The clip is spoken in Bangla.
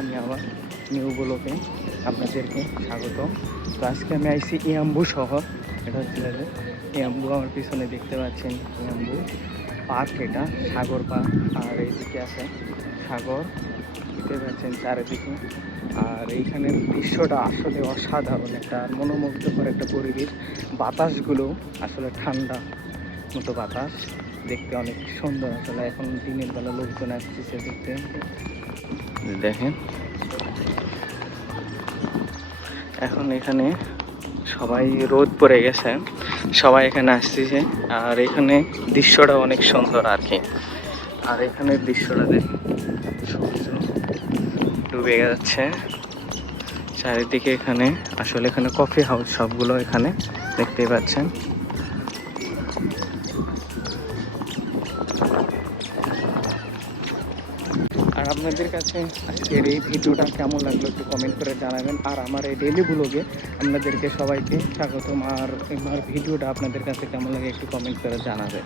আমি আমার নিউ ব্লগে আপনাদেরকে স্বাগত। তো আজকে আমি আইছি ইয়াম্বু শহর। এটা হচ্ছে যে ইয়াম্বু, আমার পিছনে দেখতে পাচ্ছেন ইয়াম্বু পার্ক, এটা সাগর পার্ক। আর এইদিকে আছে সাগর, দেখতে পাচ্ছেন চারিদিকে। আর এইখানের দৃশ্যটা আসলে অসাধারণ, একটা মনোমুগ্ধকর একটা পরিবেশ। বাতাসগুলো আসলে ঠান্ডা মতো বাতাস, দেখতে অনেক সুন্দর। আসলে এখন দিনের বেলা লোকজন আসতেছে দেখতে। দেখেন এখন এখানে সবাই রোদ পড়ে গেছে, সবাই এখানে আসতেছে। আর এখানে দৃশ্যটা অনেক সুন্দর আর কি। আর এখানের দৃশ্যটা দেখেন, সূর্য ডুবে যাচ্ছে চারিদিকে। এখানে আসলে এখানে কফি হাউস সবগুলো এখানে দেখতেই পাচ্ছেন। আর আপনাদের কাছে আজকের এই ভিডিওটা কেমন লাগলো একটু কমেন্ট করে জানাবেন। আর আমার এই ডেইলি ব্লগে আপনাদেরকে সবাইকে স্বাগতম। আর আমার ভিডিওটা আপনাদের কাছে কেমন লাগে একটু কমেন্ট করে জানাবেন।